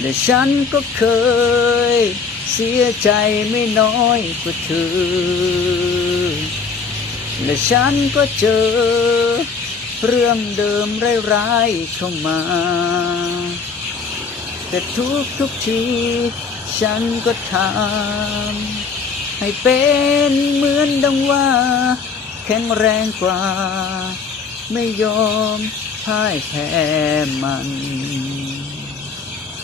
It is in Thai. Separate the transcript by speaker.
Speaker 1: และฉันก็เคย เสียใจไม่น้อยกว่าเธอ และฉันก็เจอ เรื่องเดิมร้ายๆเข้ามา แต่ทุกทุกทีฉันก็ทำให้เป็นเหมือนดังว่า แข็งแรงกว่า ไม่ยอมพ่ายแพ้มัน